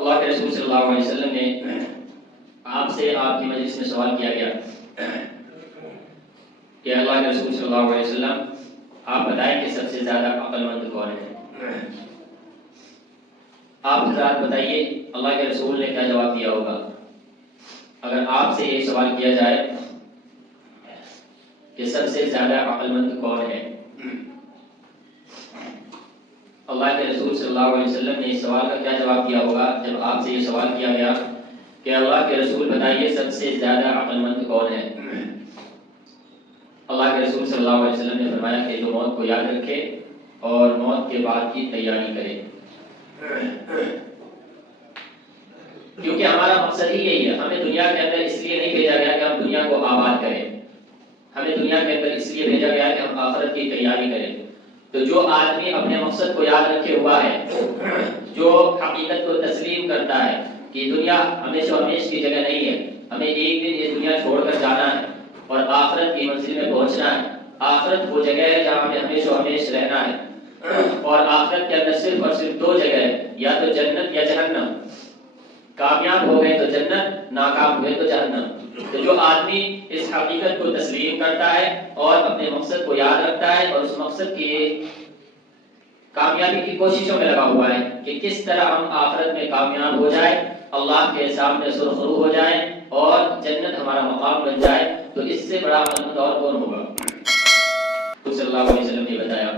اللہ کے رسول صلی اللہ علیہ وسلم نے آپ سے آپ کی مجلس میں سوال کیا گیا کہ اللہ کے رسول صلی اللہ علیہ وسلم آپ بتائیں کہ سب سے زیادہ عقل مند کون ہے؟ آپ حضرات بتائیے اللہ کے رسول نے کیا جواب دیا ہوگا اگر آپ سے یہ سوال کیا جائے کہ سب سے زیادہ عقل مند کون ہے؟ اللہ کے رسول صلی اللہ علیہ وسلم نے اس سوال کا کیا جواب دیا ہوگا جب آپ سے یہ سوال کیا گیا کہ اللہ کے رسول بتائیے سب سے زیادہ عقل مند کون ہے؟ اللہ کے رسول صلی اللہ علیہ وسلم نے فرمایا کہ جو موت کو یاد رکھے اور موت کے بعد کی تیاری کرے، کیونکہ ہمارا مقصد ہی یہی ہے۔ ہمیں دنیا کے اندر اس لیے نہیں بھیجا گیا کہ ہم دنیا کو آباد کریں، ہمیں دنیا کے اندر اس لیے بھیجا گیا ہے کہ ہم آخرت کی تیاری کریں۔ تو جو آدمی اپنے مقصد کو یاد رکھے ہوا ہے، جو حقیقت کو تسلیم کرتا ہے کہ دنیا ہمیشہ ہمیش کی جگہ نہیں ہے، ہمیں ایک دن یہ دنیا چھوڑ کر جانا ہے اور آخرت کی منزل میں پہنچنا ہے۔ آخرت وہ جگہ ہے جہاں ہمیں ہمیشہ ہمیش رہنا ہے، اور آخرت کے اندر صرف اور صرف دو جگہ ہے، یا تو جنت یا جہنم۔ کامیاب ہو گئے تو جنت، ناکام ہوئے تو جہنم۔ تو جو آدمی اس حقیقت کو تسلیم کرتا ہے اور اپنے مقصد کو یاد رکھتا ہے اور اس مقصد کی کامیابی کی کوششوں میں لگا ہوا ہے کہ کس طرح ہم آخرت میں کامیاب ہو جائیں، اللہ کے سامنے سرخرو ہو جائیں اور جنت ہمارا مقام بن جائے، تو اس سے بڑا عقل مند اور کون ہوگا؟ صلی اللہ علیہ وسلم نے بتایا